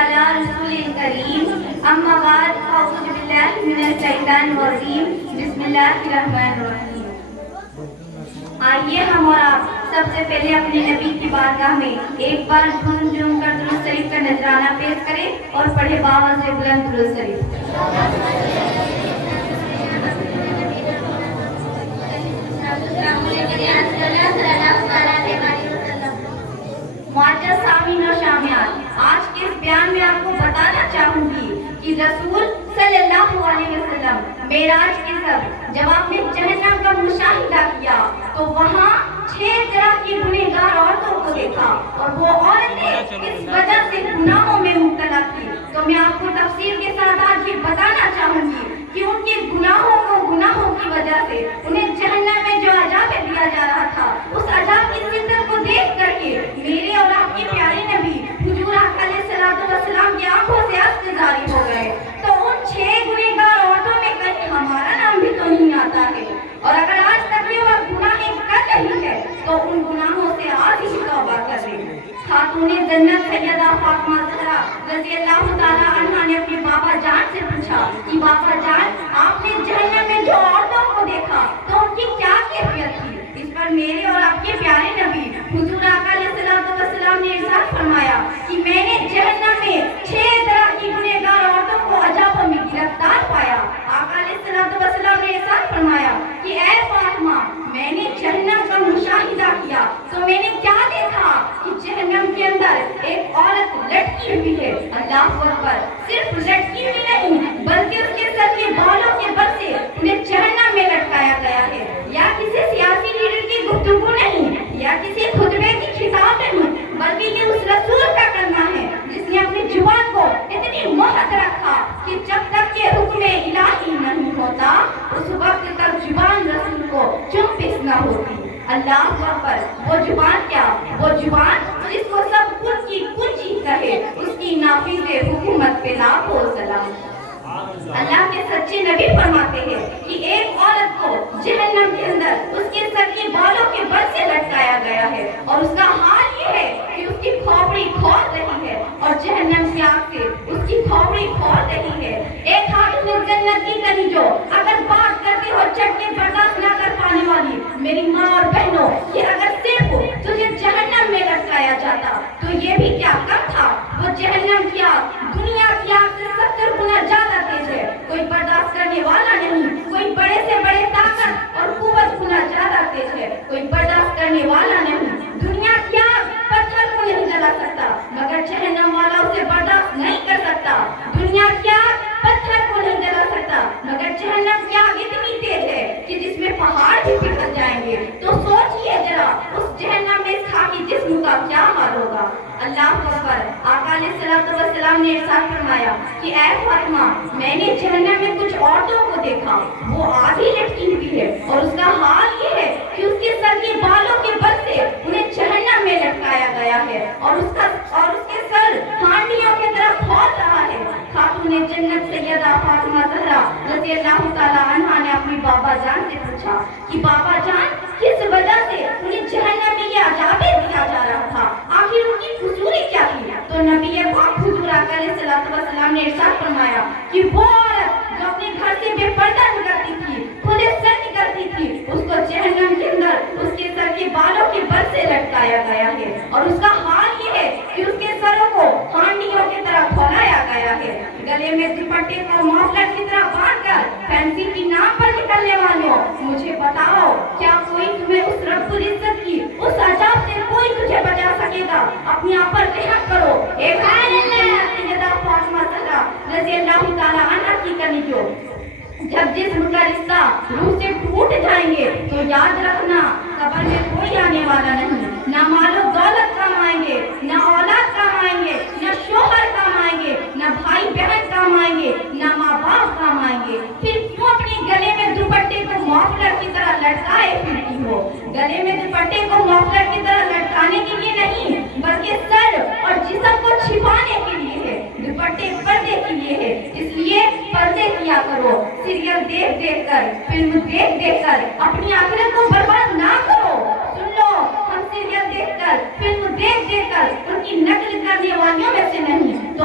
على رسول الكريم أما بعد أعوذ بالله من الشيطان الرجيم بسم الله الرحمن الرحيم. آئیے ہم اور آپ سب سے پہلے اپنے نبی کی بارگاہ میں ایک بار جھوم جھوم کر درود شریف کا نذرانہ پیش کریں اور پڑھے باوز بلند درود شریف. معزز سامعین و شامعات، آج کے اس بیان میں آپ کو بتانا چاہوں گی کہ رسول صلی اللہ علیہ وسلم معراج کے سب جب آپ نے جہنم کا مشاہدہ کیا تو وہاں 6 طرح کی گنہگار عورتوں کو دیکھا اور وہ عورتیں اس وجہ سے گناہوں میں مبتلا تھی. تو میں آپ کو تفصیل کے ساتھ آج یہ بتانا چاہوں گی کہ ان کے گناہوں کی وجہ سے انہیں جہنم میں جو عذاب دیا جا رہا تھا اس عذاب کی شدت کو دیکھ کر کے میرے اور آپ کے پیارے نبی حضور آقا علیہ الصلوۃ والسلام کی آنکھوں سے اشک جاری ہو گئے. تو ان 6 گنہگار عورتوں میں کہیں ہمارا نام بھی تو نہیں آتا ہے، اور اگر آج تک یہ وہ گناہ کر رہی ہے تو ان گناہوں سے آج ہی توبہ کر لیں. خاتون جنت سیدہ فاطمہ زہرا رضی اللہ تعالی عنہا نے اپنے بابا جان سے پوچھا کہ بابا جان، آپ نے جہنم میں جو عورتوں کو دیکھا تو ان کی کیا کیفیت تھی؟ اس پر میرے اور آپ کے پیارے نبی حضور آقا علیہ الصلوۃ والسلام نے ارشاد فرمایا کہ میں نے جہنم میں 6 طرح کی گنہگار عورتوں کو عذابوں میں گرفتار پایا. آقا علیہ الصلوۃ والسلام نے ارشاد فرمایا کہ اے فاطمہ، میں نے جہنم کا مشاہدہ کیا تو میں نے کیا دیکھا کہ جہنم کے اندر ایک عورت لٹکی ہوئی ہے. اللہ اکبر! صرف لٹکی ہوئی نہیں بلکہ اس کے سر کے بالوں کے بل سے انہیں جہنم میں لٹکایا گیا ہے. یا کسی سیاسی لیڈر کی گفتگو نہیں، یا کسی خطبے کی خطاب نہیں، بلکہ یہ اس رسول کا کرنا ہے جس نے اپنی زبان کو اتنی مہلک رکھا کہ جب تک کہ حکم الہی نہیں ہوتا اس وقت تک زبان رسول کو چپ پس نہ ہوتی. اللہ اکبر! وہ زبان کیا؟ وہ زبان جس کو سب کچھ کی کنجی کہے، اس کی نافذ حکومت پہ لاکھ و سلام. اللہ کے سچے نبی فرماتے ہیں کہ ایک عورت کو جہنم کے اندر اس کے سر کے بالوں کے بل سے لٹکایا گیا ہے اور اس کا حال یہ ہے کہ اس کی کھوپڑی کھول رہی ہے اور جہنم کی آگ سے اس کی کھوپڑی کھول رہی ہے. ایک خاتون جنت کی کہیں جو اگر بات کرتے ہو چٹ کے برداشت نہ کر پانے والی میری ماں اور بہنوں، کہ اگر صرف تجھے جہنم میں لٹکایا جاتا تو یہ بھی کیا کم تھا. وہ جہنم کی آگ دنیا کی آگ سے 70 گنا زیادہ تیز ہے. کوئی برداشت کرنے والا نہیں. کوئی بڑے سے بڑے طاقت اور قوت گنا زیادہ تیز ہے. کوئی برداشت کرنے والا نہیں. دنیا کی آگ پتھر کو نہیں جلا سکتا مگر جہنم والا اسے برداشت نہیں کر سکتا. دنیا کی آگ پتھر کو نہیں جلا سکتا مگر جہنم کی آگ اتنی تیز ہے کہ جس میں پہاڑ بھی پگھل جائیں گے. تو سوچئے ذرا اس جہنم میں اس خاکی جسم کا کیا حال ہوگا. اللہ اکبر! آقا علیہ الصلوۃ والسلام نے ارشاد فرمایا کہ اے فاطمہ، میں نے جہنم میں کچھ عورتوں کو دیکھا، وہ آدھی لٹکی ہوئی ہے اور اس کا حال یہ ہے کہ اس کے سر کے بالوں کے بل سے انہیں جہنم میں لٹکایا گیا ہے اور اس کے سر ہانڈیوں کی طرح کھول رہا ہے. خاتون جنت سیدہ فاطمہ زہرا رضی اللہ تعالی عنہا نے اپنی بابا جان سے پوچھا کہ بابا جان، کس وجہ سے انہیں جہنم میں یہ عذاب دیا جا رہا تھا؟ آخر ان کی قصوری کیا تھی؟ تو نبی پاک حضور آقا علیہ الصلوۃ والسلام نے ارشاد فرمایا کہ وہ عورت جو اپنے گھر سے بے پردہ نکلتی تھی، کھلے سر نکلتی تھی، اس کو جہنم کے اندر اس کے سر کے بالوں کے بل سے لٹکایا گیا ہے اور اس کا حال یہ ہے کہ اس کے سروں کو ہانڈیوں کی طرح کھولایا گیا ہے. گلے میں دوپٹے کو مفلر کی طرح باندھ کر فینسی کی نام پر نکلنے والوں، مجھے بتاؤ کیا کوئی تمہیں اس رب العزت کی اس عذاب سے کوئی تجھے بچا سکے گا؟ اپنے آپ پر رحم کرو. ایک سیدہ فاطمہ زہرا رضی اللہ تعالی عنہا کی کہانی جو جب جسم کا رشتہ روح سے ٹوٹ جائیں گے تو یاد رکھنا قبر میں کوئی آنے والا نہیں. نہ مال و دولت کام آئیں گے، نہ اولاد کام آئیں گے، نہ شوہر کام آئیں گے، نہ بھائی بہن کام آئیں گے، نہ ماں باپ کام آئیں گے. پھر کیوں اپنے گلے میں دوپٹے کو مفلر کی طرح لٹکائے پھرتی ہو؟ گلے میں دوپٹے کو مفلر کی طرح لٹکانے کے لیے نہیں بلکہ سر اور جسم کو چھپانے کے لیے ہے. دوپٹے پردے کے لیے ہے. اس لیے پردے کیا کرو. سیریل دیکھ دیکھ کر، فلم دیکھ دیکھ کر اپنی آخرت کو برباد نہ کرو. سن لو، ہم سیریل دیکھ کر، فلم دیکھ دیکھ کر ان کی نقل کرنے والیوں میں سے نہیں تو